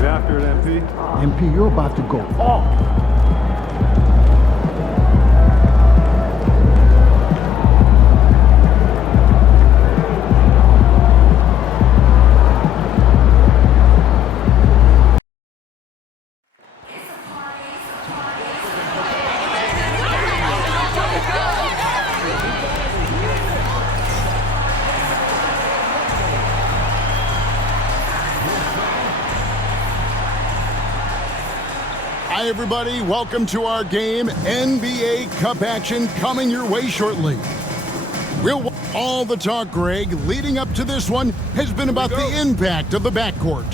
Get after it, MP. MP, you're about to go off. Hi, everybody. Welcome to our game. NBA Cup action coming your way shortly. All the talk, Greg, leading up to this one has been about the impact of the backcourt.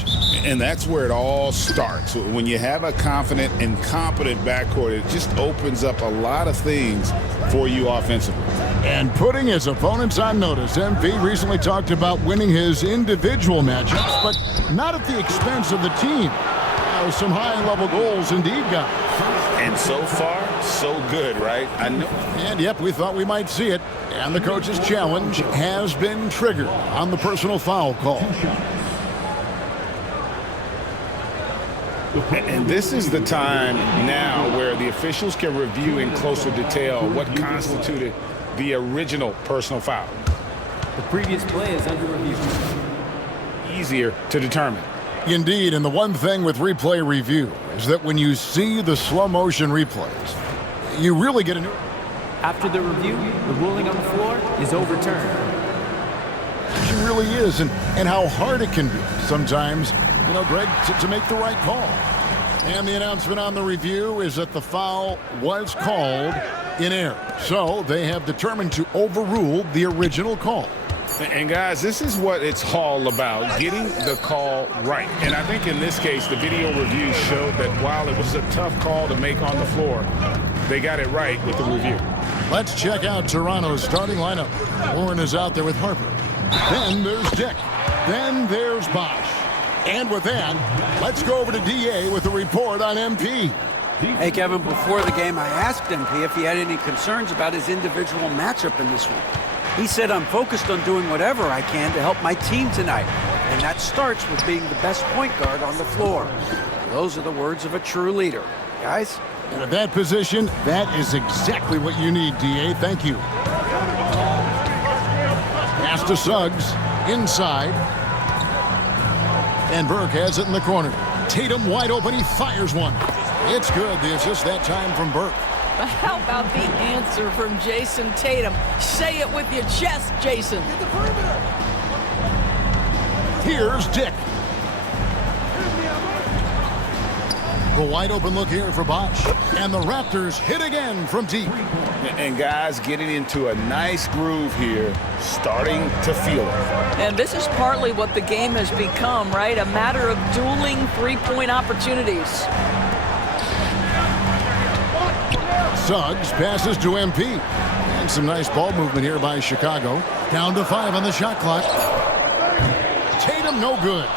And that's where it all starts. When you have a confident and competent backcourt, it just opens up a lot of things for you offensively. And putting his opponents on notice, MP recently talked about winning his individual matchups, but not at the expense of the team. Some high-level goals indeed, guys. And so far, so good, right? I know. And yep, we thought we might see it. And the coach's challenge has been triggered on the personal foul call. And this is the time now where the officials can review in closer detail what constituted the original personal foul. The previous play is under review. Easier to determine. Indeed, and the one thing with replay review is that when you see the slow motion replays, you really get a new... After the review, the ruling on the floor is overturned. It really is, and how hard it can be sometimes, you know, Greg, to make the right call. And the announcement on the review is that the foul was called in error. So they have determined to overrule the original call. And guys, this is what it's all about, getting the call right. And I think in this case, the video review showed that while it was a tough call to make on the floor, they got it right with the review. Let's check out Toronto's starting lineup. Warren is out there with Harper. Then there's Dick. Then there's Bosch. And with that, let's go over to DA with a report on MP. Hey, Kevin, before the game, I asked MP if he had any concerns about his individual matchup in this one. He said, I'm focused on doing whatever I can to help my team tonight. And that starts with being the best point guard on the floor. Those are the words of a true leader. Guys? And at that position, that is exactly what you need, DA. Thank you. Pass to Suggs. Inside. And Burke has it in the corner. Tatum wide open. He fires one. It's good. The assist that time from Burke. But how about the answer from Jayson Tatum? Say it with your chest, Jayson. Get the perimeter. Here's Dick. The wide open look here for Bosch. And the Raptors hit again from deep. And guys getting into a nice groove here, starting to feel it. And this is partly what the game has become, right? A matter of dueling three-point opportunities. Suggs passes to MP. And some nice ball movement here by Chicago. Down to 5 on the shot clock. Tatum no good.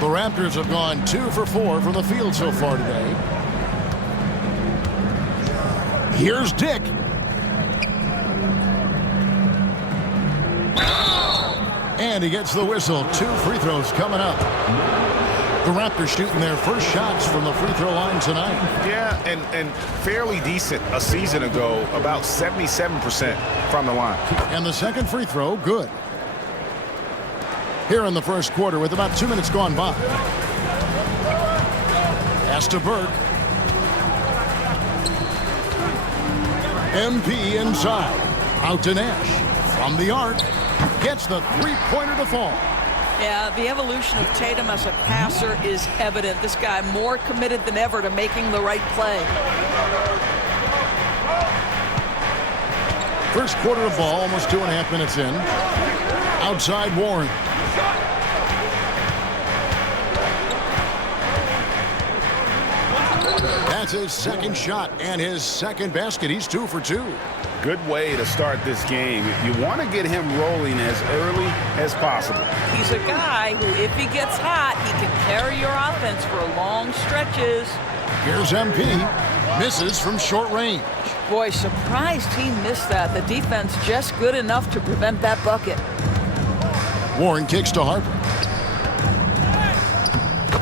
The Raptors have gone 2 for 4 from the field so far today. Here's Dick. And he gets the whistle. 2 free throws coming up. The Raptors shooting their first shots from the free throw line tonight. Yeah, and fairly decent a season ago, about 77% from the line. And the second free throw, good. Here in the first quarter with about 2 minutes gone by. Pass to Burke. MP inside. Out to Nash. From the arc. Gets the three-pointer to fall. Yeah, the evolution of Tatum as a passer is evident. This guy more committed than ever to making the right play. First quarter of ball, almost 2.5 minutes in. Outside Warren. That's his second shot and his second basket. He's 2 for 2. Good way to start this game. You want to get him rolling as early as possible. He's a guy who, if he gets hot, he can carry your offense for long stretches. Here's MP. Misses from short range. Boy, surprised he missed that. The defense just good enough to prevent that bucket. Warren kicks to Harper.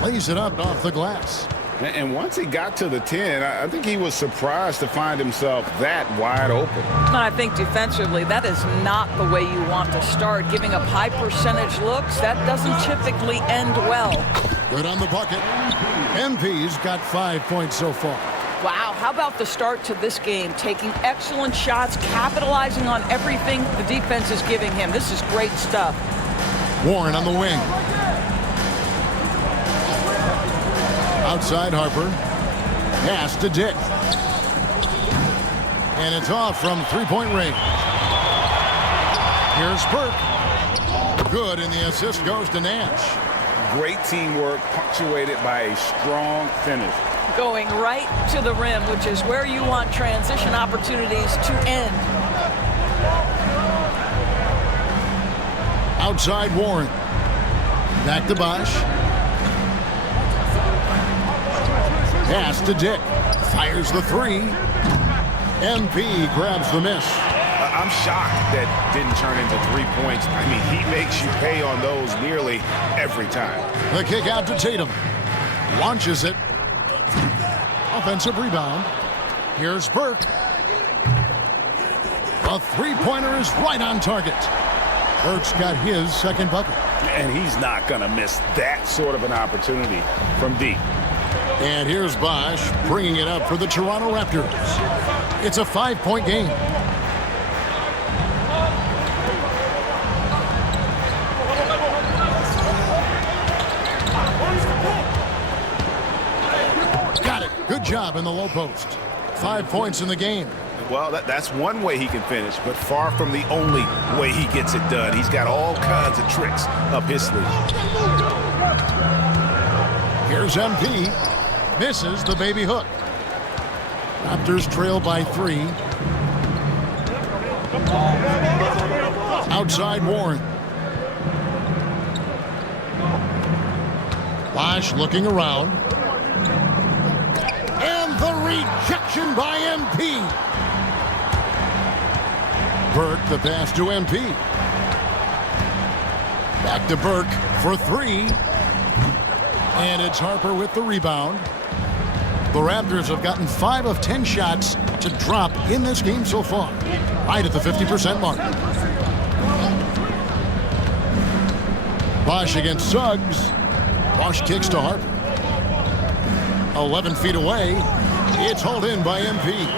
lays it up off the glass. And once he got to the 10, I think he was surprised to find himself that wide open. I think defensively, that is not the way you want to start. Giving up high percentage looks, that doesn't typically end well. Good on the bucket. MP's got 5 points so far. Wow, how about the start to this game? Taking excellent shots, capitalizing on everything the defense is giving him. This is great stuff. Warren on the wing. Outside Harper. Pass to Dick. And it's off from three-point range. Here's Burke. Good, and the assist goes to Nash. Great teamwork punctuated by a strong finish. Going right to the rim, which is where you want transition opportunities to end. Outside Warren. Back to Bosch. Pass to Dick. Fires the three. MP grabs the miss. I'm shocked that didn't turn into 3 points. I mean, he makes you pay on those nearly every time. The kick out to Tatum. Launches it. Offensive rebound. Here's Burke. A three-pointer is right on target. Burke's got his second bucket. And he's not going to miss that sort of an opportunity from deep. And here's Bosch bringing it up for the Toronto Raptors. It's a 5-point game. Got it. Good job in the low post. 5 points in the game. Well, that's one way he can finish, but far from the only way he gets it done. He's got all kinds of tricks up his sleeve. Here's MP. Misses the baby hook. Raptors trail by 3. Outside Warren. Bosch looking around. And the rejection by MP. Burke the pass to MP. Back to Burke for 3. And it's Harper with the rebound. The Raptors have gotten 5 of 10 shots to drop in this game so far. Right at the 50% mark. Bosch against Suggs. Bosch kicks to Harper. 11 feet away. It's hauled in by MP.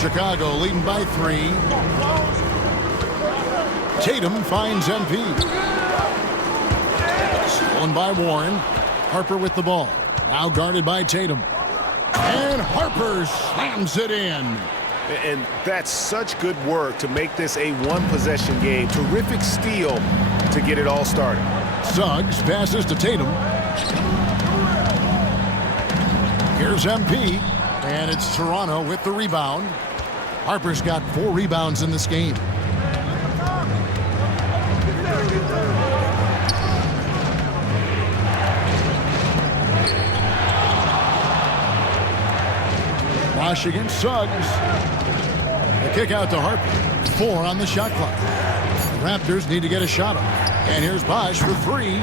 Chicago leading by 3. Tatum finds MP. Stolen by Warren. Harper with the ball. Now guarded by Tatum. And Harper slams it in. And that's such good work to make this a one-possession game. Terrific steal to get it all started. Suggs passes to Tatum. Here's MP. And it's Toronto with the rebound. Harper's got 4 rebounds in this game. Bosch against Suggs. The kick out to Harper. 4 on the shot clock. The Raptors need to get a shot off. And here's Bosch for 3.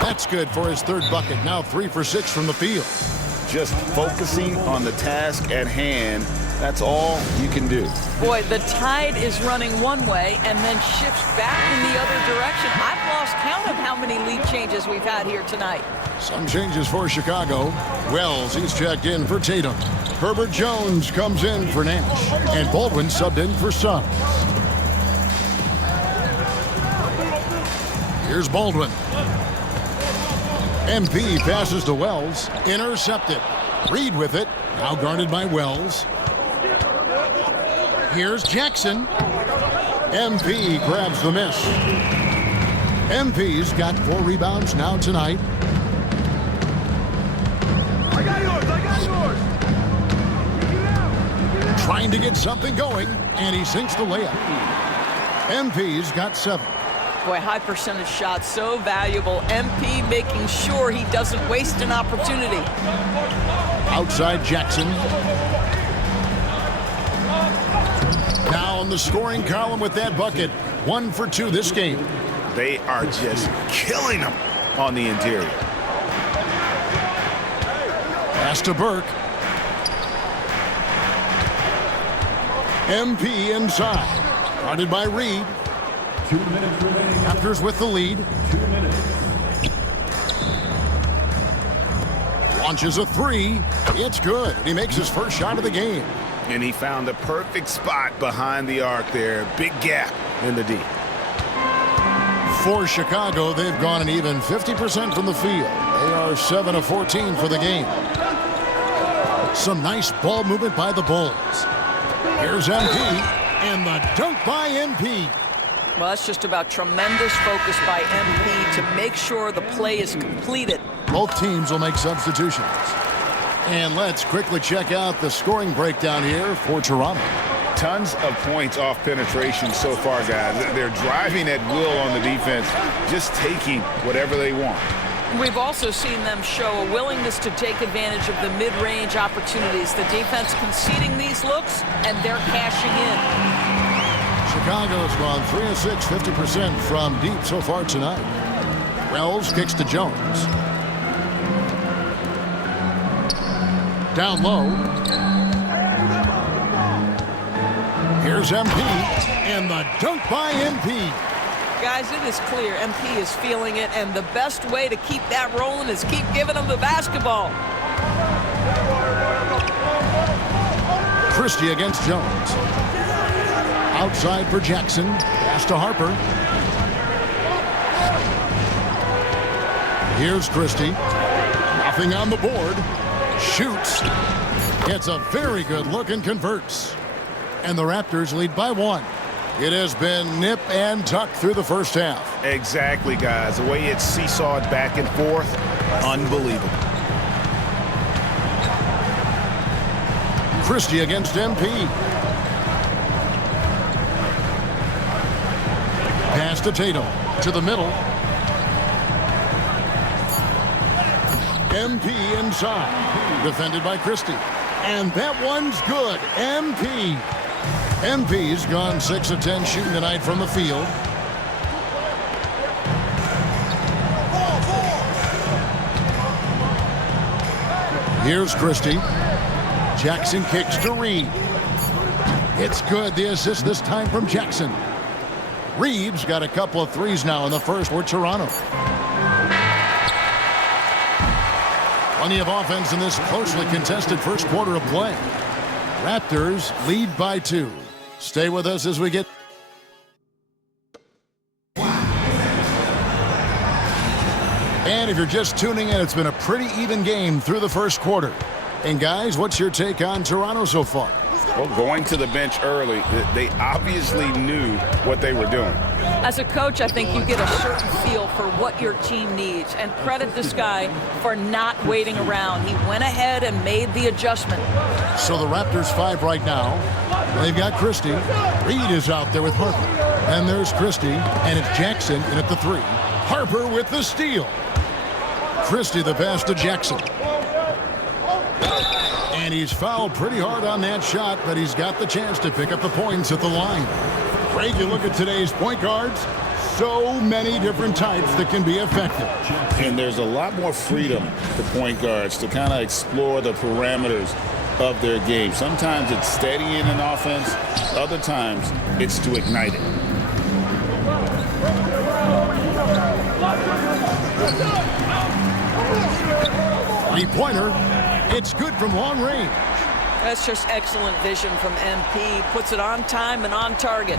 That's good for his 3rd bucket. Now 3 for 6 from the field. Just focusing on the task at hand. That's all you can do. Boy, the tide is running one way and then shifts back in the other direction. I've lost count of how many lead changes we've had here tonight. Some changes for Chicago. Wells, he's checked in for Tatum. Herbert Jones comes in for Nash. And Baldwin subbed in for Suggs. Here's Baldwin. MP passes to Wells. Intercepted. Reed with it. Now guarded by Wells. Here's Jackson. MP grabs the miss. MP's got 4 rebounds now tonight. I got yours. Trying to get something going, and he sinks the layup. MP's got 7. Boy, high percentage shots, so valuable. MP making sure he doesn't waste an opportunity. Outside Jackson. Now on on the scoring column with that bucket. 1 for 2 this game. They are just killing them on the interior. Pass to Burke. MP inside. Guarded by Reed. 2 minutes remaining. Raptors with the lead. 2 minutes. Launches a 3. It's good. He makes his first shot of the game. And he found the perfect spot behind the arc there. Big gap in the D. For Chicago, they've gone an even 50% from the field. They are 7 of 14 for the game. Some nice ball movement by the Bulls. Here's MP, and the dunk by MP. Well, that's just about tremendous focus by MP to make sure the play is completed. Both teams will make substitutions. And let's quickly check out the scoring breakdown here for Toronto. Tons of points off penetration so far, guys. They're driving at will on the defense, just taking whatever they want. We've also seen them show a willingness to take advantage of the mid-range opportunities. The defense conceding these looks, and they're cashing in. Chicago's gone 3 of 6, 50% from deep so far tonight. Wells kicks to Jones. Down low. Here's MP, and the dunk by MP. Guys, it is clear MP is feeling it, and the best way to keep that rolling is keep giving them the basketball. Christie against Jones. Outside for Jackson. Pass to Harper. Here's Christie. Nothing on the board. Shoots. Gets a very good look and converts. And the Raptors lead by 1. It has been nip and tuck through the first half. Exactly, guys. The way it's seesawed back and forth, unbelievable. Christie against MP. Pass to Tatum. To the middle. MP inside. Defended by Christie. And that one's good. MP. MP's gone 6 of 10 shooting tonight from the field. Here's Christie. Jackson kicks to Reed. It's good. The assist this time from Jackson. Reed's got a couple of threes now in the first for Toronto. Plenty of offense in this closely contested first quarter of play. Raptors lead by 2. Stay with us as we get. And if you're just tuning in, it's been a pretty even game through the first quarter. And guys, what's your take on Toronto so far? Well, going to the bench early, they obviously knew what they were doing. As a coach, I think you get a certain feel for what your team needs, and credit this guy for not waiting around. He went ahead and made the adjustment. So the Raptors 5 right now. They've got Christie. Reed is out there with Harper. And there's Christie, and it's Jackson in at the 3. Harper with the steal. Christie the pass to Jackson. And he's fouled pretty hard on that shot, but he's got the chance to pick up the points at the line. Greg, you look at today's point guards, so many different types that can be effective. And there's a lot more freedom for point guards to kind of explore the parameters of their game. Sometimes it's steadying an offense, other times it's to ignite it. Three-pointer. It's good from long range. That's just excellent vision from MP. Puts it on time and on target.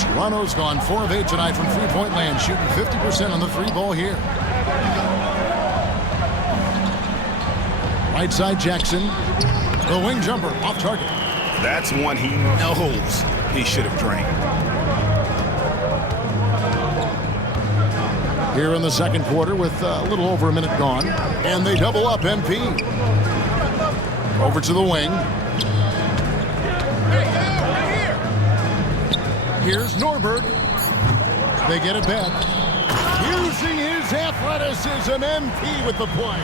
Toronto's gone 4 of 8 tonight from three-point land, shooting 50% on the 3-ball here. Right side Jackson. The wing jumper off target. That's one he knows he should have drained. Here in the second quarter with a little over a minute gone. And they double up MP. Over to the wing. Here's Norberg. They get it back. Using his athleticism, MP with the play.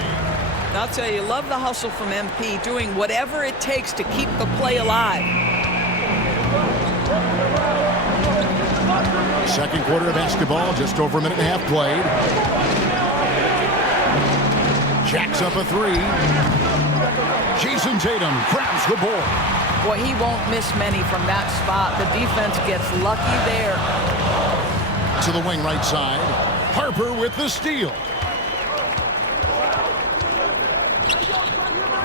I'll tell you, love the hustle from MP, doing whatever it takes to keep the play alive. Second quarter of basketball, just over a minute and a half played. Jacks up a three. Jayson Tatum grabs the board. Boy, he won't miss many from that spot. The defense gets lucky there. To the wing right side. Harper with the steal.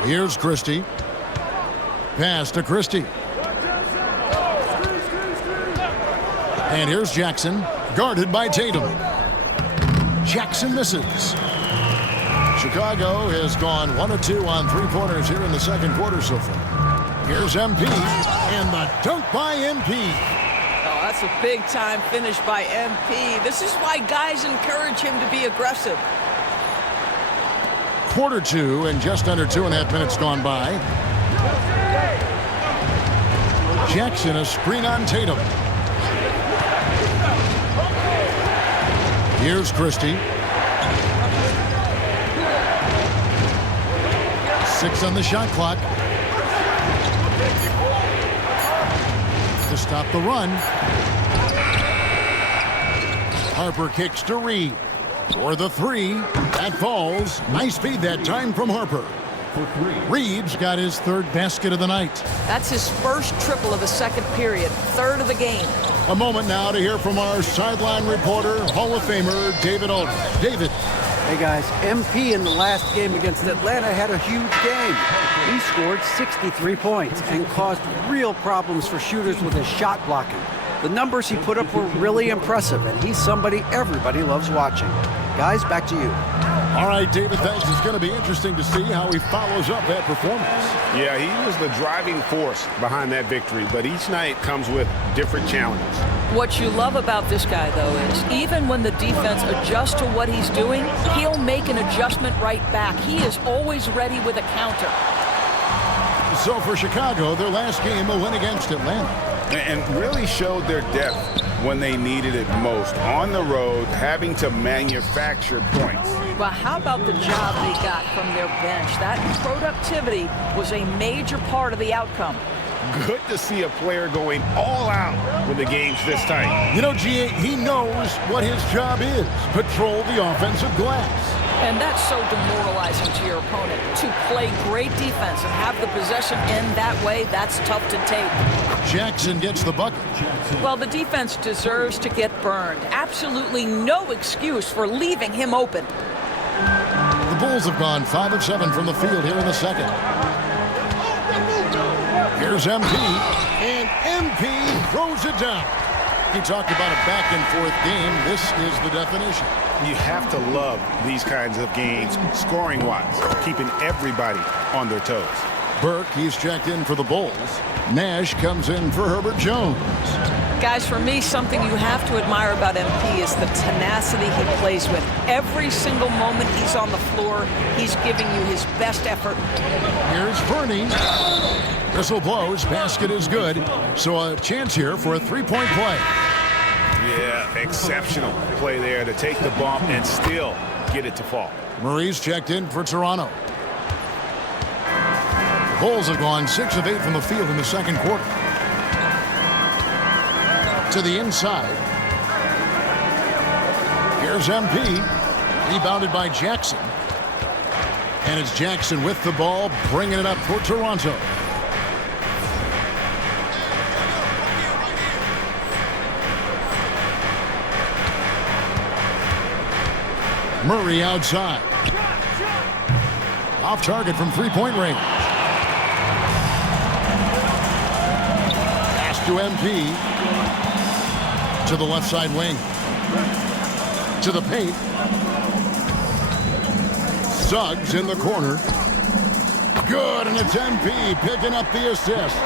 Here's Christie. Pass to Christie. And here's Jackson, guarded by Tatum. Jackson misses. Chicago has gone 1 of 2 on three-pointers here in the second quarter so far. Here's MP, and the dunk by MP. Oh, that's a big-time finish by MP. This is why guys encourage him to be aggressive. Quarter 2 and just under 2.5 minutes gone by. Jackson, a screen on Tatum. Here's Christie. 6 on the shot clock. To stop the run. Harper kicks to Reed. For the three. That falls. Nice feed that time from Harper. Reed's got his third basket of the night. That's his first triple of the second period, third of the game. A moment now to hear from our sideline reporter, Hall of Famer David Aldridge. David. Hey guys, MP in the last game against Atlanta had a huge game. He scored 63 points and caused real problems for shooters with his shot blocking. The numbers he put up were really impressive, and he's somebody everybody loves watching. Guys, back to you. All right, David, thanks. It's going to be interesting to see how he follows up that performance. Yeah, he was the driving force behind that victory, but each night comes with different challenges. What you love about this guy, though, is even when the defense adjusts to what he's doing, he'll make an adjustment right back. He is always ready with a counter. So for Chicago, their last game, a win against Atlanta. And really showed their depth when they needed it most. On the road, having to manufacture points. Well, how about the job they got from their bench? That productivity was a major part of the outcome. Good to see a player going all out when the game's this tight. You know, G.A., he knows what his job is. Patrol the offensive glass. And that's so demoralizing to your opponent. To play great defense and have the possession in that way, that's tough to take. Jackson gets the bucket. Well, the defense deserves to get burned. Absolutely no excuse for leaving him open. The Bulls have gone 5 of 7 from the field here in the second. Here's MP, and MP throws it down. He talked about a back-and-forth game. This is the definition. You have to love these kinds of games, scoring-wise, keeping everybody on their toes. Burke, he's checked in for the Bulls. Nash comes in for Herbert Jones. Guys, for me, something you have to admire about MP is the tenacity he plays with. Every single moment he's on the floor, he's giving you his best effort. Here's Fernie. Whistle blows, basket is good. So a chance here for a three-point play. Yeah, exceptional play there to take the bump and still get it to fall. Murray's checked in for Toronto. The Bulls have gone 6 of 8 from the field in the second quarter. To the inside. Here's MP. Rebounded by Jackson. And it's Jackson with the ball, bringing it up for Toronto. Murray outside. Off target from three-point range. Pass to MP. To the left side wing. To the paint. Suggs in the corner. Good, and it's MP picking up the assist.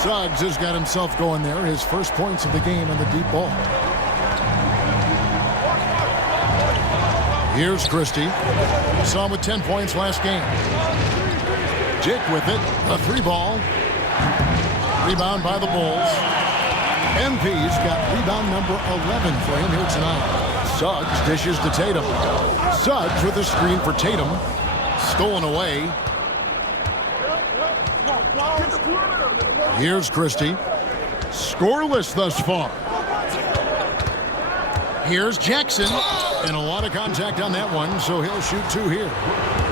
Suggs has got himself going there. His first points of the game on the deep ball. Here's Christie. Saw him with 10 points last game. Dick with it. A three ball. Rebound by the Bulls. MP's got rebound number 11 for him here tonight. Suggs dishes to Tatum. Suggs with a screen for Tatum. Stolen away. Here's Christie. Scoreless thus far. Here's Jackson, and a lot of contact on that one, so he'll shoot 2 here.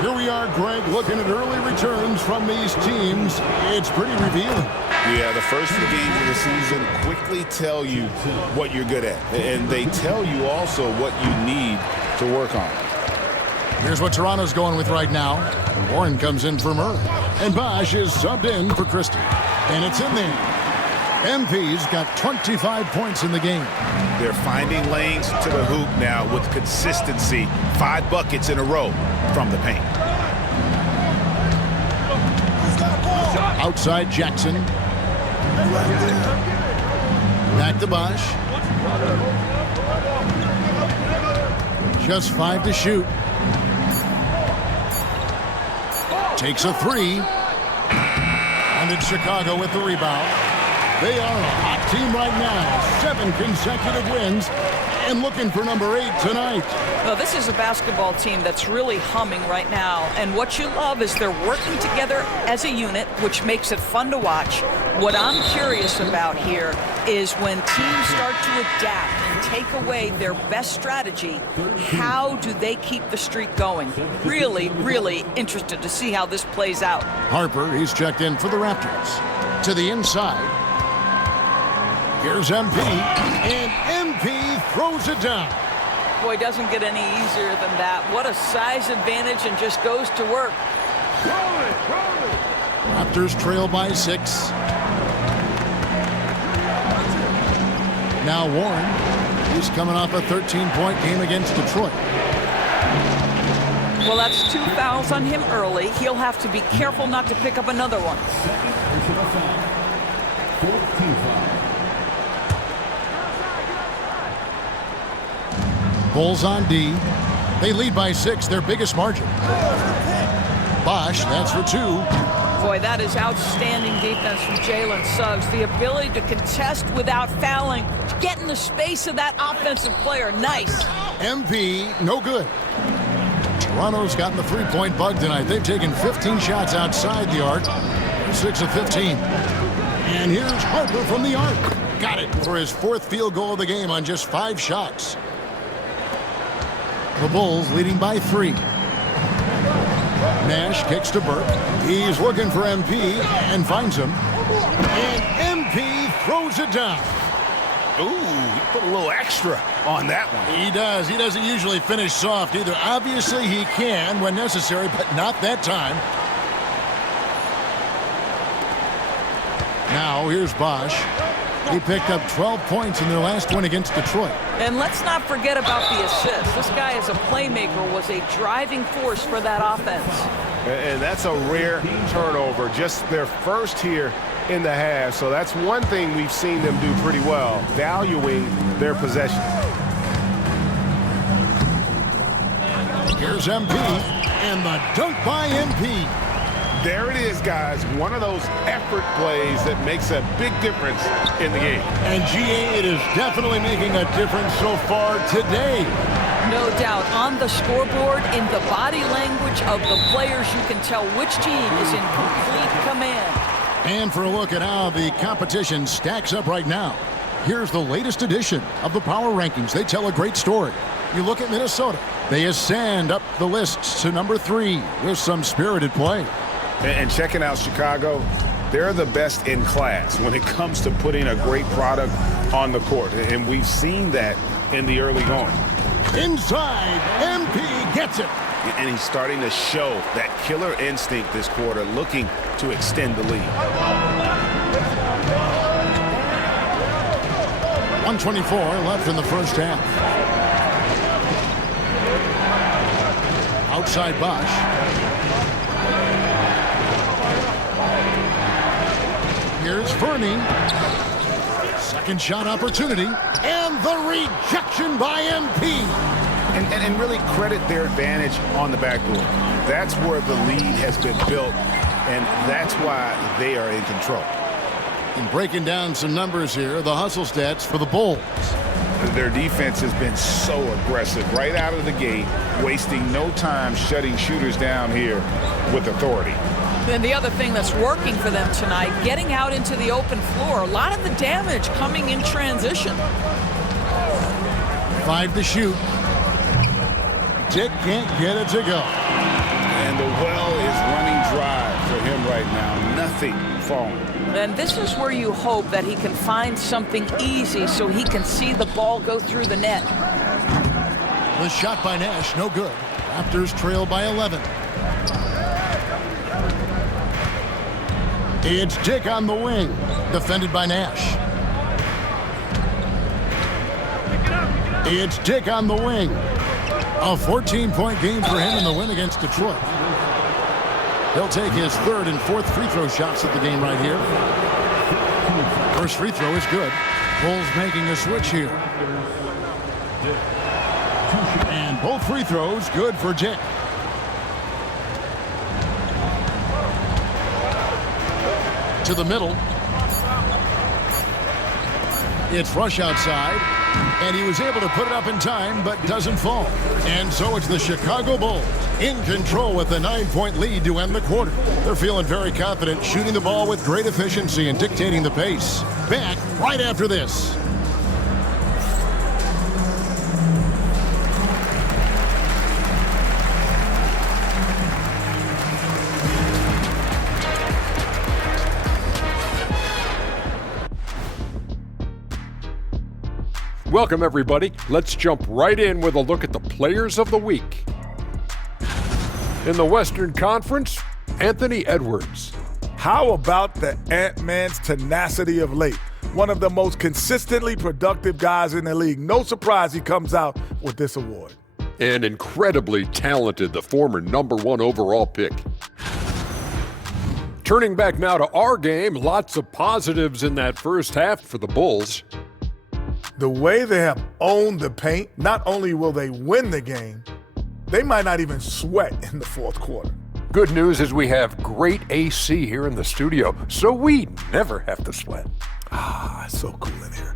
Here we are, Greg, looking at early returns from these teams. It's pretty revealing. Yeah, the first few games of the season quickly tell you what you're good at, and they tell you also what you need to work on. Here's what Toronto's going with right now. Warren comes in for Murray, and Bosch is subbed in for Christie. And it's in there. MP's got 25 points in the game. They're finding lanes to the hoop now with consistency. 5 buckets in a row from the paint. Outside Jackson. Back to Bosch. Just 5 to shoot. Takes a 3. And it's Chicago with the rebound. They are a hot team right now. 7 consecutive wins and looking for number 8 tonight. Well, this is a basketball team that's really humming right now. And what you love is they're working together as a unit, which makes it fun to watch. What I'm curious about here is when teams start to adapt and take away their best strategy, how do they keep the streak going? Really, really interested to see how this plays out. Harper, he's checked in for the Raptors. To the inside. Here's MP, and MP throws it down. Boy, doesn't get any easier than that. What a size advantage, and just goes to work. Raptors trail by 6. Now Warren, he's coming off a 13-point game against Detroit. Well, that's 2 fouls on him early. He'll have to be careful not to pick up another one. Bulls on D. They lead by 6, their biggest margin. Bosch, that's for 2. Boy, that is outstanding defense from Jalen Suggs. The ability to contest without fouling, to get in the space of that offensive player. Nice. MP, no good. Toronto's gotten the 3-point bug tonight. They've taken 15 shots outside the arc. 6 of 15. And here's Harper from the arc. Got it for his 4th field goal of the game on just 5 shots. The Bulls leading by 3. Nash kicks to Burke. He's looking for MP and finds him. And MP throws it down. Ooh, he put a little extra on that one. He does. He doesn't usually finish soft either. Obviously, he can when necessary, but not that time. Now, here's Bosch. He picked up 12 points in their last win against Detroit. And let's not forget about the assist. This guy as a playmaker was a driving force for that offense. And that's a rare turnover, just their first here in the half. So that's one thing we've seen them do pretty well, valuing their possession. Here's MP, and the dunk by MP. There it is, guys. One of those effort plays that makes a big difference in the game. And GA, it is definitely making a difference so far today. No doubt. On the scoreboard, in the body language of the players, you can tell which team is in complete command. And for a look at how the competition stacks up right now, here's the latest edition of the Power Rankings. They tell a great story. You look at Minnesota. They ascend up the list to number 3 with some spirited play. And checking out Chicago, they're the best in class when it comes to putting a great product on the court. And we've seen that in the early going. Inside, MP gets it. And he's starting to show that killer instinct this quarter, looking to extend the lead. 124 left in the first half. Outside Bosch. Here's Fernie. Second shot opportunity. And the rejection by MP. And really credit their advantage on the backboard. That's where the lead has been built, and that's why they are in control. And breaking down some numbers here, the hustle stats for the Bulls. Their defense has been so aggressive right out of the gate, wasting no time shutting shooters down here with authority. And the other thing that's working for them tonight, getting out into the open floor. A lot of the damage coming in transition. 5 to shoot. Dick can't get it to go. And the well is running dry for him right now. Nothing falling. And this is where you hope that he can find something easy so he can see the ball go through the net. The shot by Nash, no good. Raptors trail by 11. It's Dick on the wing, defended by Nash. It's Dick on the wing. A 14-point game for him in the win against Detroit. He'll take his 3rd and 4th free throw shots at the game right here. First free throw is good. Bulls making a switch here. And both free throws good for Dick. To the middle. It's Rush outside. And he was able to put it up in time, but doesn't fall. And so it's the Chicago Bulls in control with a 9-point lead to end the quarter. They're feeling very confident, shooting the ball with great efficiency and dictating the pace. Back right after this. Welcome, everybody. Let's jump right in with a look at the players of the week. In the Western Conference, Anthony Edwards. How about the Ant-Man's tenacity of late? One of the most consistently productive guys in the league. No surprise he comes out with this award. And incredibly talented, the former #1 overall pick. Turning back now to our game, lots of positives in that first half for the Bulls. The way they have owned the paint, not only will they win the game, they might not even sweat in the fourth quarter. Good news is we have great AC here in the studio, so we never have to sweat. Ah, it's so cool in here.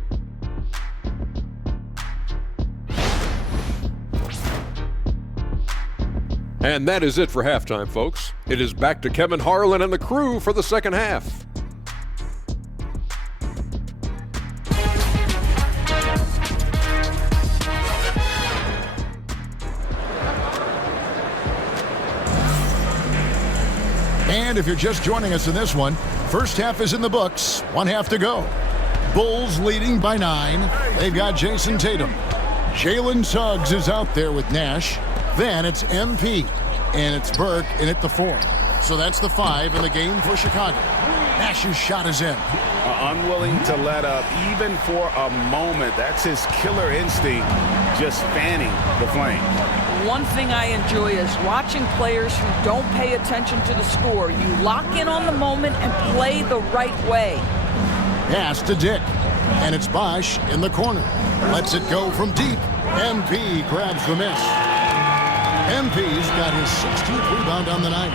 And that is it for halftime, folks. It is back to Kevin Harlan and the crew for the second half. And if you're just joining us in this one, first half is in the books, 1 half to go. Bulls leading by 9. They've got Jayson Tatum. Jalen Suggs is out there with Nash. Then it's MP, and it's Burke in at the 4. So that's the 5 in the game for Chicago. Nash's shot is in. Unwilling to let up even for a moment. That's his killer instinct, just fanning the flame. One thing I enjoy is watching players who don't pay attention to the score. You lock in on the moment and play the right way. Pass to Dick, and it's Bosch in the corner. Lets it go from deep. MP grabs the miss. MP's got his 16th rebound on the night.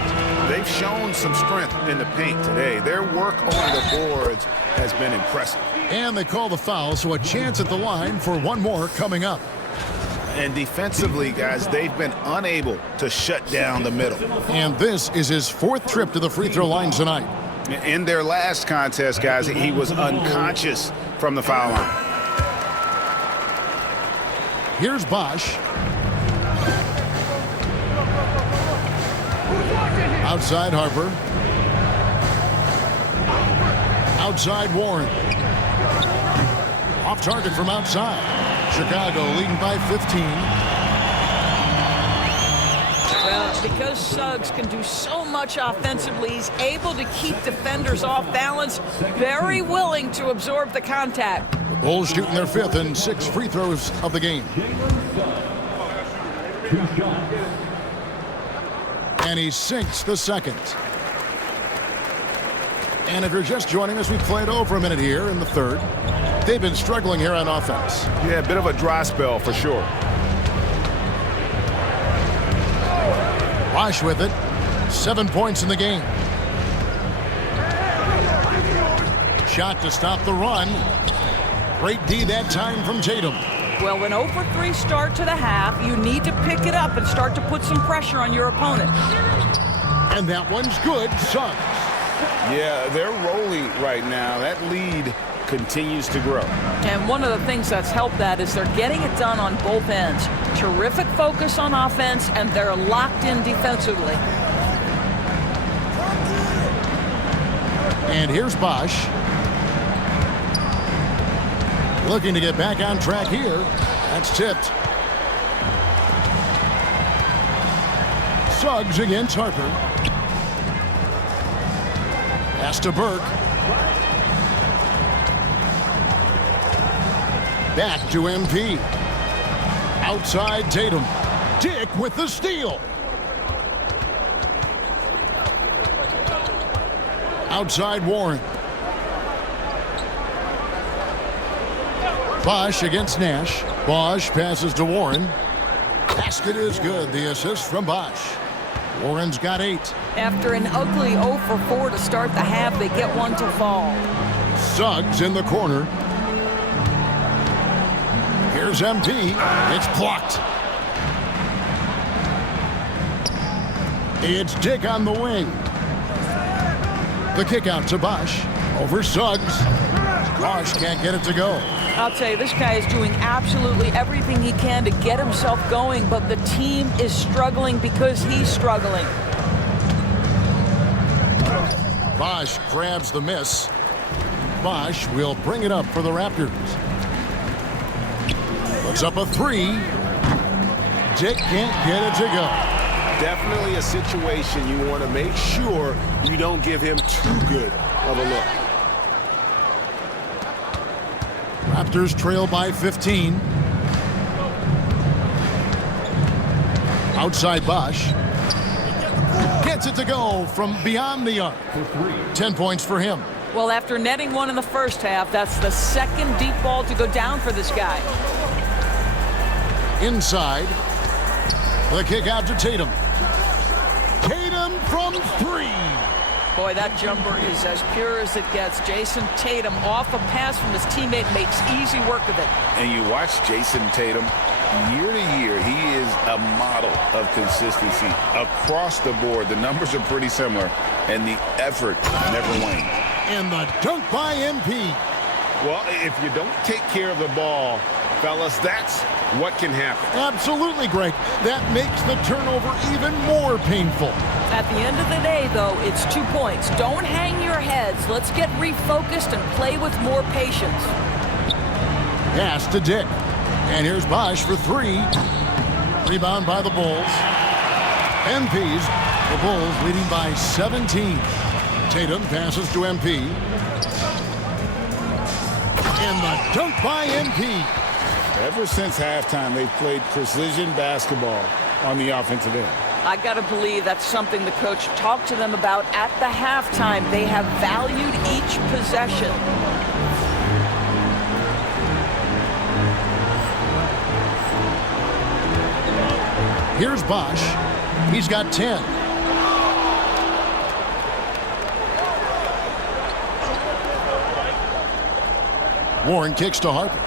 They've shown some strength in the paint today. Their work on the boards has been impressive. And they call the foul, so a chance at the line for one more coming up. And defensively, guys, they've been unable to shut down the middle. And this is his 4th trip to the free throw line tonight. In their last contest, guys, he was unconscious from the foul line. Here's Bosch. Outside Harper. Outside Warren. Off target from outside. Chicago leading by 15. Well, because Suggs can do so much offensively, he's able to keep defenders off balance, very willing to absorb the contact. The Bulls shooting their 5th and 6th free throws of the game. And he sinks the 2nd. And if you're just joining us, we played over a minute here in the 3rd. They've been struggling here on offense. Yeah, a bit of a dry spell for sure. Bosch with it. 7 points in the game. Shot to stop the run. Great D that time from Tatum. Well, an 0-for-3 start to the half, you need to pick it up and start to put some pressure on your opponent. And that one's good. Suggs. Yeah, they're rolling right now. That lead continues to grow. And one of the things that's helped that is they're getting it done on both ends. Terrific focus on offense, and they're locked in defensively. And here's Bosch. Looking to get back on track here. That's tipped. Suggs against Harper. Pass to Burke. Back to MP. Outside Tatum. Dick with the steal. Outside Warren. Bosch against Nash. Bosch passes to Warren. Basket is good. The assist from Bosch. Warren's got 8. After an ugly 0 for 4 to start the half, they get one to fall. Suggs in the corner. Here's MP. It's blocked. It's Dick on the wing. The kick out to Bosch. Over Suggs. Bosch can't get it to go. I'll tell you, this guy is doing absolutely everything he can to get himself going, but the team is struggling because he's struggling. Bosch grabs the miss. Bosch will bring it up for the Raptors. Puts up a 3. Dick can't get it to go. Definitely a situation you want to make sure you don't give him too good of a look. Raptors trail by 15. Outside Bosch. Gets it to go from beyond the arc. 10 points for him. Well, after netting one in the first half, that's the second deep ball to go down for this guy. Inside. The kick out to Tatum. Tatum from 3. Boy, that jumper is as pure as it gets. Jayson Tatum off a pass from his teammate makes easy work of it. And you watch Jayson Tatum year to year, he is a model of consistency across the board. The numbers are pretty similar, and the effort never wanes. And the dunk by MP. Well, if you don't take care of the ball, fellas, that's what can happen. Absolutely, Greg. That makes the turnover even more painful. At the end of the day, though, it's 2 points. Don't hang your heads. Let's get refocused and play with more patience. Pass to Dick. And here's Bosch for 3. Rebound by the Bulls. MP's. The Bulls leading by 17. Tatum passes to MP. And the dunk by MP. Ever since halftime, they've played precision basketball on the offensive end. I got to believe that's something the coach talked to them about at the halftime. They have valued each possession. Here's Bosch. He's got 10. Warren kicks to Harper.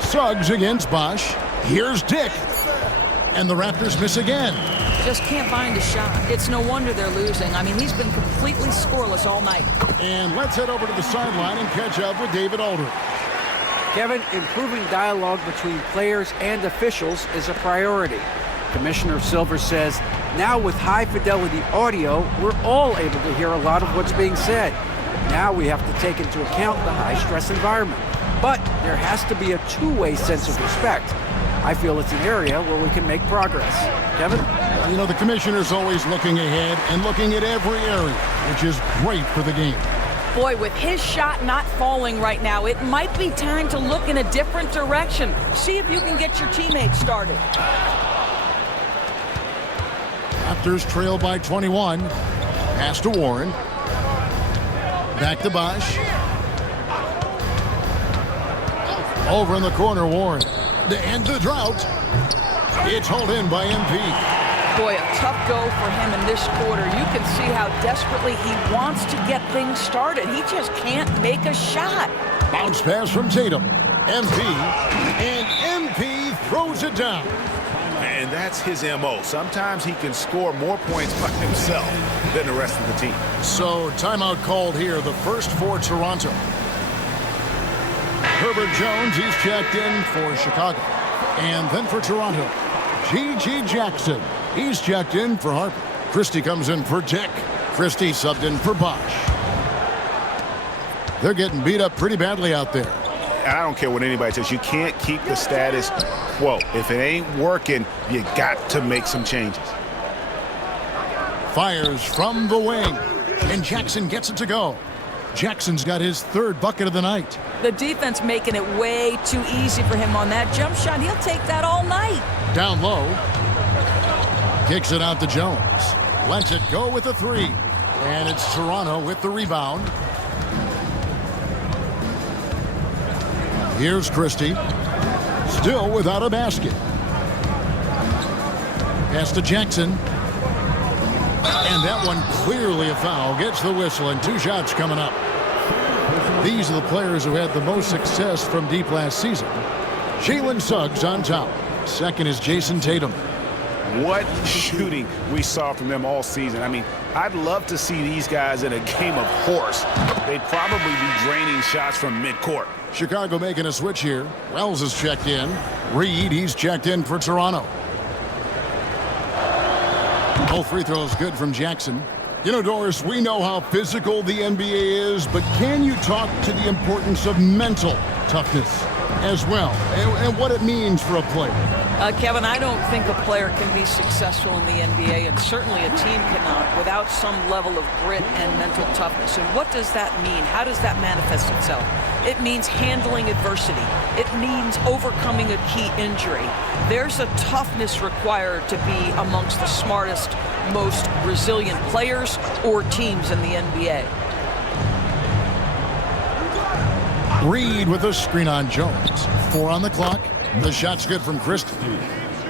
Suggs against Bosch. Here's Dick. And the Raptors miss again. Just can't find a shot. It's no wonder they're losing. I mean, he's been completely scoreless all night. And let's head over to the sideline and catch up with David Aldridge. Kevin, improving dialogue between players and officials is a priority. Commissioner Silver says, now with high-fidelity audio, we're all able to hear a lot of what's being said. Now we have to take into account the high-stress environment. But there has to be a two-way sense of respect. I feel it's an area where we can make progress. Kevin? You know, the commissioner's always looking ahead and looking at every area, which is great for the game. Boy, with his shot not falling right now, it might be time to look in a different direction. See if you can get your teammates started. Raptors trail by 21. Pass to Warren. Back to Bosch. Over in the corner, Warren. To end the drought. It's hauled in by MP. Boy, a tough go for him in this quarter. You can see how desperately he wants to get things started. He just can't make a shot. Bounce pass from Tatum. MP. And MP throws it down. And that's his MO. Sometimes he can score more points by himself than the rest of the team. So timeout called here, the first for Toronto. Herbert Jones, he's checked in for Chicago. And then for Toronto, G.G. Jackson. He's checked in for Harper. Christie comes in for Dick. Christie subbed in for Bosch. They're getting beat up pretty badly out there. And I don't care what anybody says. You can't keep the status quo. If it ain't working, you got to make some changes. Fires from the wing. And Jackson gets it to go. Jackson's got his third bucket of the night. The defense making it way too easy for him on that jump shot. He'll take that all night. Down low. Kicks it out to Jones. Lets it go with a three. And it's Toronto with the rebound. Here's Christie. Still without a basket. Pass to Jackson. And that one clearly a foul. Gets the whistle and 2 shots coming up. These are the players who had the most success from deep last season. Jalen Suggs on top. Second is Jayson Tatum. What shooting we saw from them all season. I mean, I'd love to see these guys in a game of horse. They'd probably be draining shots from midcourt. Chicago making a switch here. Wells is checked in. Reed, he's checked in for Toronto. Both free throws good from Jackson. You know, Doris, we know how physical the NBA is, but can you talk to the importance of mental toughness as well and what it means for a player? Kevin, I don't think a player can be successful in the NBA, and certainly a team cannot, without some level of grit and mental toughness. And what does that mean? How does that manifest itself? It means handling adversity. It means overcoming a key injury. There's a toughness required to be amongst the smartest, most resilient players or teams in the NBA. Reed with a screen on Jones. 4 on the clock. The shot's good from Christie.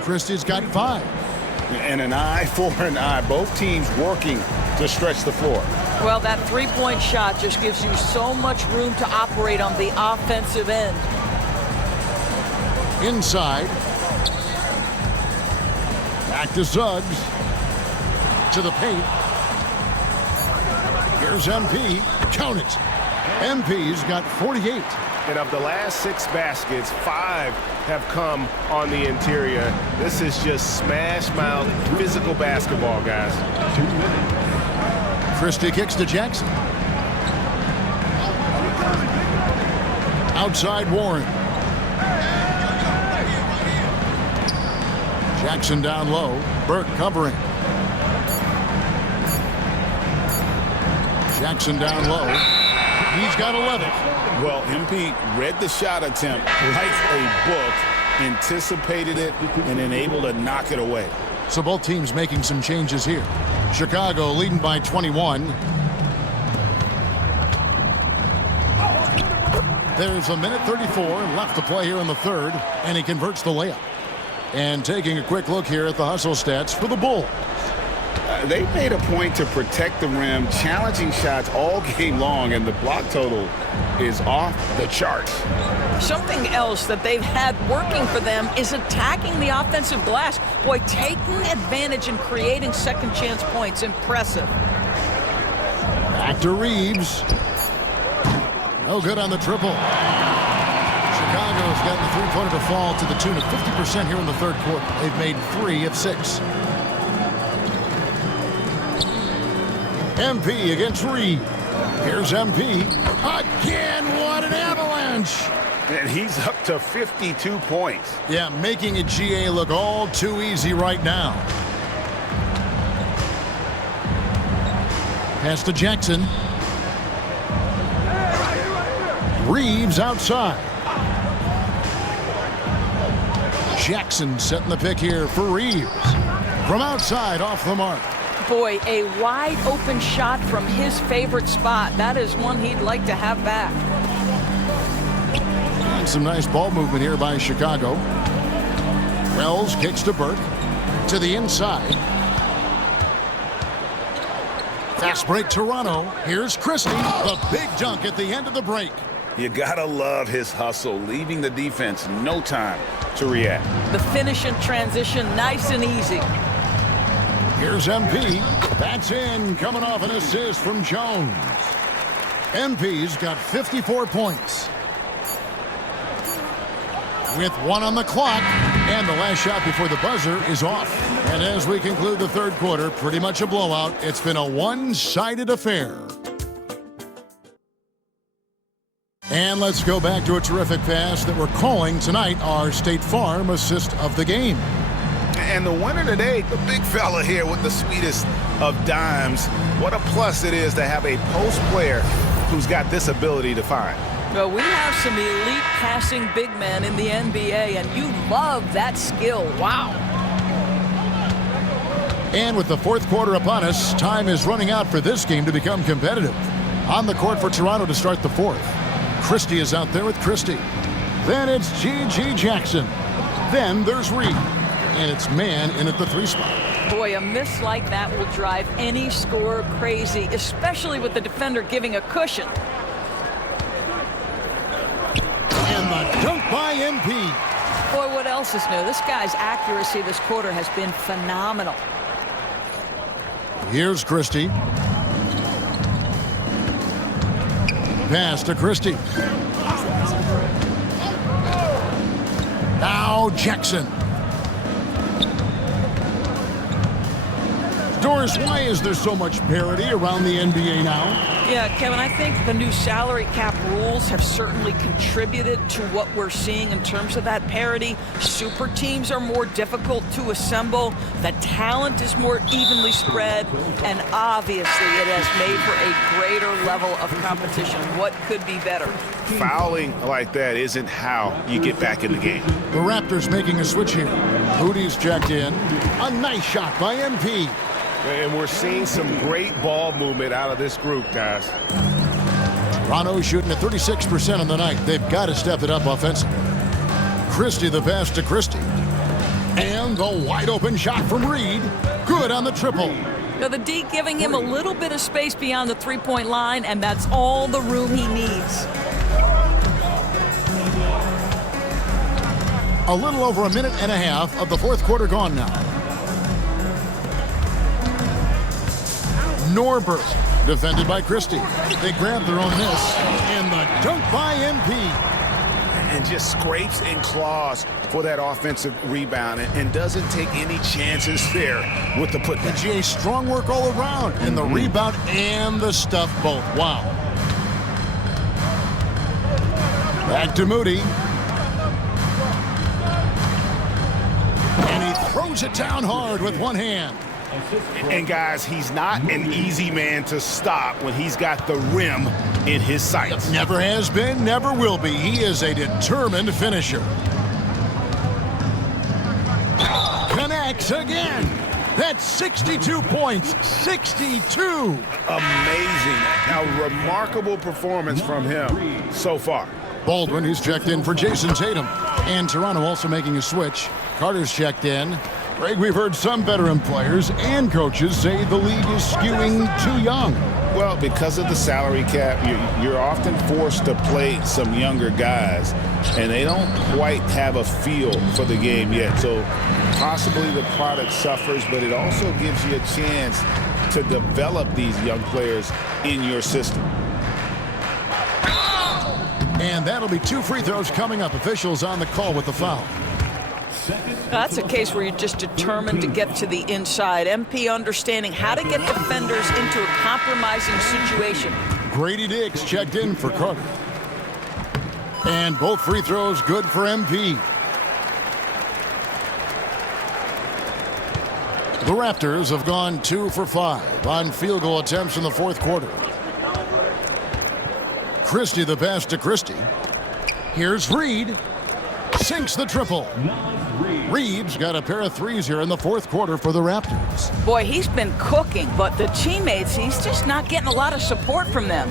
Christie's got 5. And an eye for an eye. Both teams working to stretch the floor. Well, that three-point shot just gives you so much room to operate on the offensive end. Inside. Back to Suggs. To the paint. Here's MP. Count it. MP's got 48. And of the last 6 baskets, 5 have come on the interior. This is just smash mouth physical basketball, guys. 2 minutes. Christie kicks to Jackson. Outside Warren. Jackson down low. Burke covering. Jackson down low. He's got 11. Well, MP read the shot attempt like a book, anticipated it, and then able to knock it away. So both teams making some changes here. Chicago leading by 21. There's 1:34 left to play here in the third, and he converts the layup. And taking a quick look here at the hustle stats for the Bulls. They made a point to protect the rim, challenging shots all game long, and the block total is off the charts. Something else that they've had working for them is attacking the offensive glass. Boy, taking advantage and creating second chance points. Impressive. Back to Reeves. No good on the triple. Chicago's gotten the three-pointer to fall to the tune of 50% here in the third quarter. They've made 3 of 6. MP against Reed. Here's MP. Again, what an avalanche. And he's up to 52 points. Yeah, making a GA look all too easy right now. Pass to Jackson. Reeves outside. Jackson setting the pick here for Reeves. From outside, off the mark. Boy, a wide open shot from his favorite spot. That is one he'd like to have back. And some nice ball movement here by Chicago. Wells kicks to Burke. To the inside. Fast break Toronto. Here's Christie. The big dunk at the end of the break. You gotta love his hustle, leaving the defense no time to react. The finish and transition, nice and easy. Here's MP. That's in, coming off an assist from Jones. MP's got 54 points. With 1 on the clock, and the last shot before the buzzer is off. And as we conclude the third quarter, pretty much a blowout. It's been a one-sided affair. And let's go back to a terrific pass that we're calling tonight our State Farm assist of the game. And the winner today, the big fella here with the sweetest of dimes. What a plus it is to have a post player who's got this ability to find. Well, we have some elite passing big men in the NBA, and you love that skill. Wow. And with the fourth quarter upon us, time is running out for this game to become competitive. On the court for Toronto to start the fourth. Christie is out there with Christie. Then it's G.G. Jackson. Then there's Reed. And it's man in at the 3 spot. Boy, a miss like that will drive any scorer crazy, especially with the defender giving a cushion. And the dunk by MP. Boy, what else is new? This guy's accuracy this quarter has been phenomenal. Here's Christie. Pass to Christie. Now Jackson. Doris, why is there so much parity around the NBA now? Yeah, Kevin, I think the new salary cap rules have certainly contributed to what we're seeing in terms of that parity. Super teams are more difficult to assemble. The talent is more evenly spread. And obviously, it has made for a greater level of competition. What could be better? Fouling like that isn't how you get back in the game. The Raptors making a switch here. Moody's checked in. A nice shot by MP. And we're seeing some great ball movement out of this group, guys. Toronto shooting at 36% on the night. They've got to step it up offensively. Christie the pass to Christie. And the wide open shot from Reed. Good on the triple. Now the D giving him a little bit of space beyond the three-point line, and that's all the room he needs. A little over a minute and a half of the fourth quarter gone now. Norbert, defended by Christie. They grab their own miss, and the dunk by MP. And just scrapes and claws for that offensive rebound and doesn't take any chances there with the putback. And Jay, strong work all around, and the rebound and the stuff both. Wow. Back to Moody. And he throws it down hard with one hand. And guys, he's not an easy man to stop when he's got the rim in his sights. Never has been, never will be. He is a determined finisher. Connects again. That's 62 points. 62. Amazing. A remarkable performance from him so far. Baldwin, who's checked in for Jayson Tatum. And Toronto also making a switch. Carter's checked in. Greg, we've heard some veteran players and coaches say the league is skewing too young. Well, because of the salary cap, you're often forced to play some younger guys, and they don't quite have a feel for the game yet. So possibly the product suffers, but it also gives you a chance to develop these young players in your system. And that'll be 2 free throws coming up. Officials on the call with the foul. That's a case where you're just determined to get to the inside. MP understanding how to get defenders into a compromising situation. Grady Diggs checked in for Carter. And both free throws good for MP. The Raptors have gone 2 for 5 on field goal attempts in the fourth quarter. Christie the pass to Christie. Here's Reed. Sinks the triple. Reed's got a pair of threes here in the fourth quarter for the Raptors. Boy, he's been cooking, but the teammates, he's just not getting a lot of support from them.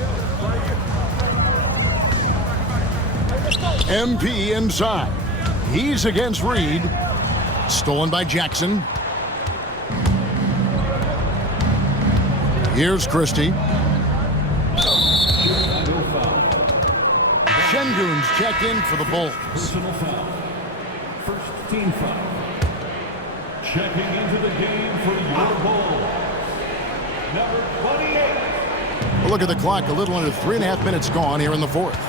MP inside. He's against Reed. Stolen by Jackson. Sengun's check in for the Bulls. Personal foul. First team foul. Checking into the game for your Bulls. Number 28. Well, look at the clock. A little under 3.5 minutes gone here in the fourth.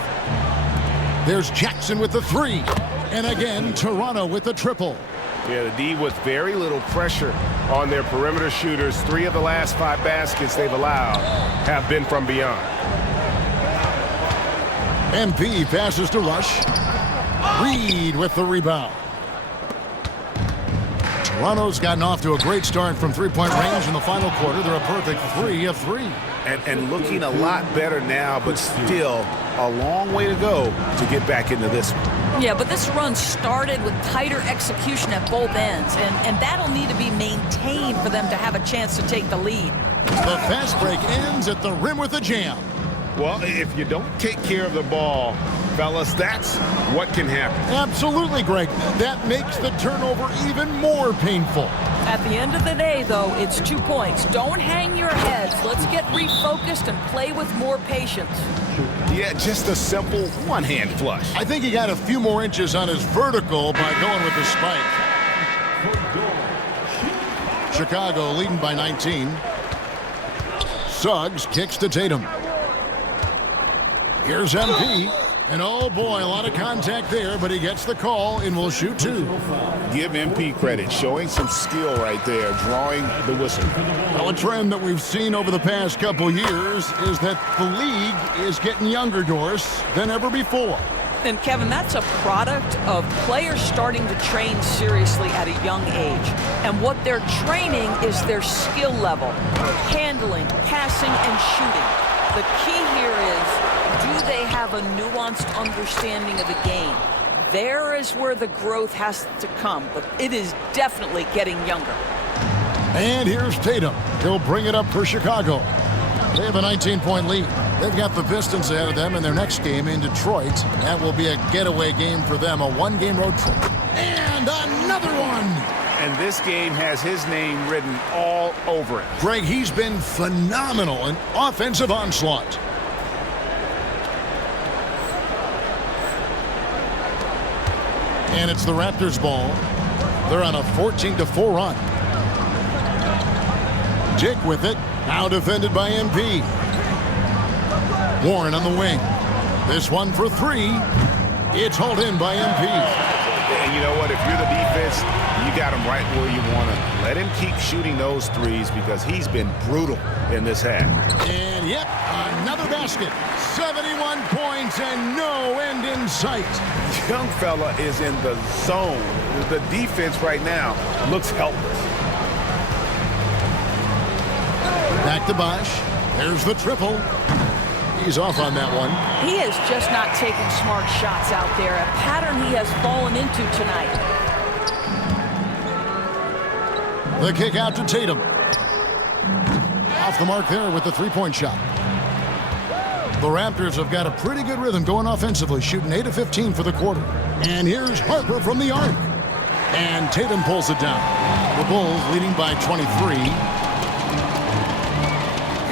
There's Jackson with the three. And again, Toronto with the triple. Yeah, the D with very little pressure on their perimeter shooters. 3 of the last 5 baskets they've allowed have been from beyond. MP passes to Rush. Reed with the rebound. Toronto's gotten off to a great start from three-point range in the final quarter. They're a perfect 3 of 3. And looking a lot better now, but still a long way to go to get back into this one. Yeah, but this run started with tighter execution at both ends, and that'll need to be maintained for them to have a chance to take the lead. The fast break ends at the rim with a jam. Well, if you don't take care of the ball, fellas, that's what can happen. Absolutely, Greg. That makes the turnover even more painful. At the end of the day, though, it's 2 points. Don't hang your heads. Let's get refocused and play with more patience. Yeah, just a simple one-hand flush. I think he got a few more inches on his vertical by going with the spike. Chicago leading by 19. Suggs kicks to Tatum. Here's MP. And oh boy, a lot of contact there, but he gets the call and will shoot 2. Give MP credit, showing some skill right there, drawing the whistle. Well, a trend that we've seen over the past couple years is that the league is getting younger, Doris, than ever before. And Kevin, that's a product of players starting to train seriously at a young age. And what they're training is their skill level, handling, passing, and shooting. The key here is, do they have a nuanced understanding of the game? There is where the growth has to come, but it is definitely getting younger. And here's Tatum. He'll bring it up for Chicago. They have a 19-point lead. They've got the Pistons ahead of them in their next game in Detroit. That will be a getaway game for them, a one-game road trip. And another one! And this game has his name written all over it. Greg, he's been phenomenal in offensive onslaught. And it's the Raptors' ball. They're on a 14-4 run. Dick with it. Now defended by MP. Warren on the wing. This one for 3. It's hauled in by MP. And you know what? If you're the defense, you got him right where you want him. Let him keep shooting those threes because he's been brutal in this half. And yep, another basket. 71 points and no end in sight. Young fella is in the zone. The defense right now looks helpless. Back to Bosch. There's the triple. He's off on that one. He is just not taking smart shots out there, a pattern he has fallen into tonight. The kick out to Tatum. Off the mark there with the three-point shot. The Raptors have got a pretty good rhythm going offensively, shooting 8 of 15 for the quarter. And here's Harper from the arc. And Tatum pulls it down. The Bulls leading by 23.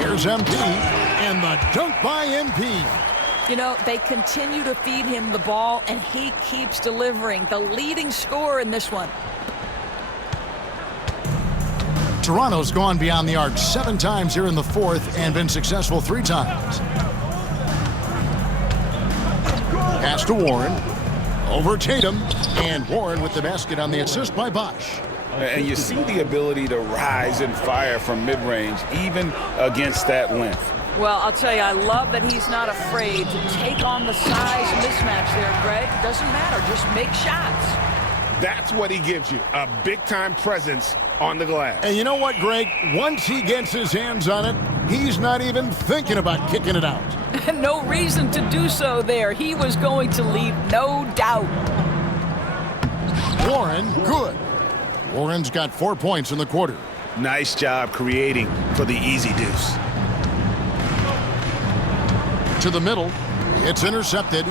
Here's MP. And the dunk by MP. You know, they continue to feed him the ball, and he keeps delivering. The leading scorer in this one. Toronto's gone beyond the arc 7 times here in the fourth and been successful 3 times. Pass to Warren. Over Tatum. And Warren with the basket on the assist by Bosch. And you see the ability to rise and fire from mid-range, even against that length. Well, I'll tell you, I love that he's not afraid to take on the size mismatch there, Greg. Doesn't matter. Just make shots. That's what he gives you, a big-time presence on the glass. And you know what, Greg? Once he gets his hands on it, he's not even thinking about kicking it out. No reason to do so there. He was going to leave, no doubt. Warren, good. Warren's got 4 points in the quarter. Nice job creating for the easy deuce. To the middle. It's intercepted.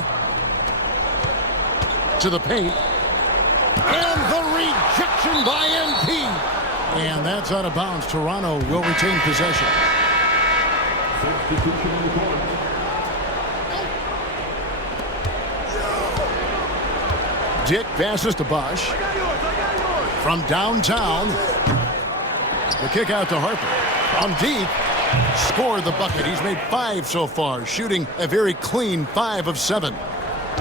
To the paint. And the rejection by MP. And that's out of bounds. Toronto will retain possession. Dick passes to Bosch. From downtown, the kick out to Harper. From deep, scored the bucket. He's made 5 so far, shooting a very clean 5 of 7.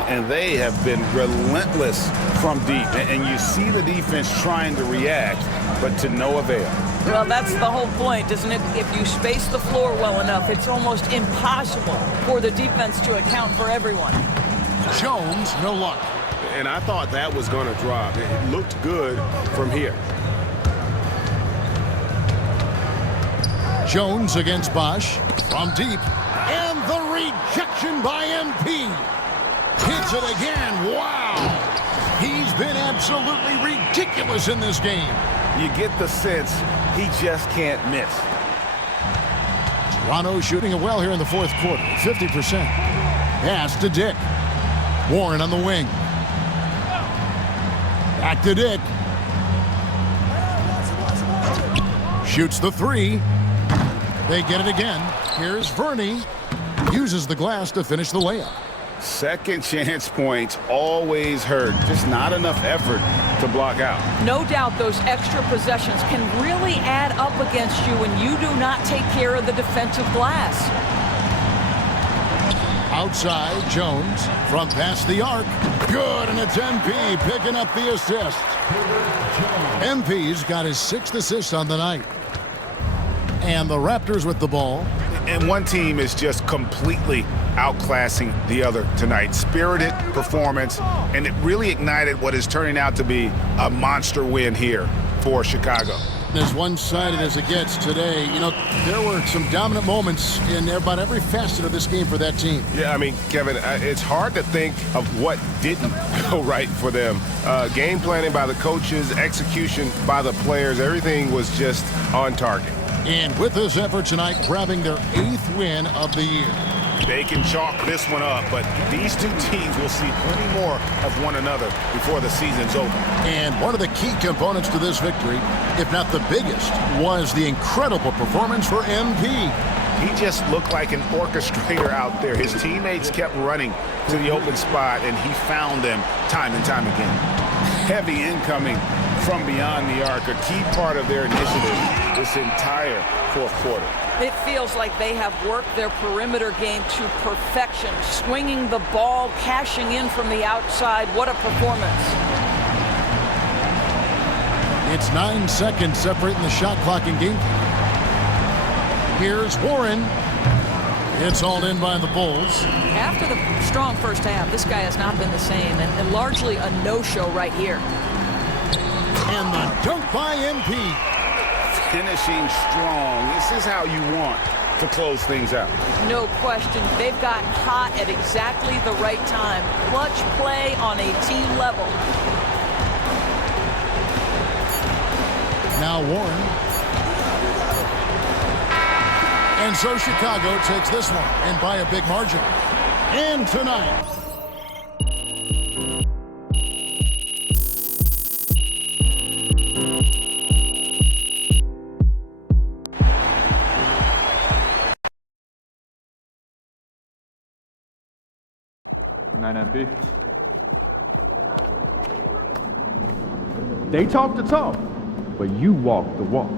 And they have been relentless from deep. And you see the defense trying to react, but to no avail. Well, that's the whole point, isn't it? If you space the floor well enough, it's almost impossible for the defense to account for everyone. Jones, no luck. And I thought that was going to drop. It looked good from here. Jones against Bosch. From deep. And the rejection by MP. Hits it again. Wow. He's been absolutely ridiculous in this game. You get the sense he just can't miss. Toronto shooting it well here in the fourth quarter. 50%. Pass to Dick. Warren on the wing. Back to Dick. Shoots the 3. They get it again. Here's Verney. Uses the glass to finish the layup. Second chance points always hurt. Just not enough effort to block out. No doubt those extra possessions can really add up against you when you do not take care of the defensive glass. Outside, Jones from past the arc. Good, and it's MP picking up the assist. MP's got his 6th assist on the night. And the Raptors with the ball. And one team is just completely outclassing the other tonight. Spirited performance, and it really ignited what is turning out to be a monster win here for Chicago. As one-sided as it gets today, you know, there were some dominant moments in about every facet of this game for that team. Yeah, I mean, Kevin, it's hard to think of what didn't go right for them. Game planning by the coaches, execution by the players, everything was just on target. And with this effort tonight, grabbing their 8th win of the year. They can chalk this one up, but these two teams will see plenty more of one another before the season's over. And one of the key components to this victory, if not the biggest, was the incredible performance for MP. He just looked like an orchestrator out there. His teammates kept running to the open spot, and he found them time and time again. Heavy incoming from beyond the arc, a key part of their initiative this entire fourth quarter. It feels like they have worked their perimeter game to perfection, swinging the ball, cashing in from the outside. What a performance. It's 9 seconds separating the shot clock and game. Here's Warren. It's hauled in by the Bulls. After the strong first half, this guy has not been the same, and largely a no-show right here. And the dunk by MP. Finishing strong. This is how you want to close things out. No question. They've gotten hot at exactly the right time. Clutch play on a team level. Now Warren. And so Chicago takes this one, and by a big margin. And tonight. MP. They talk the talk, but you walk the walk.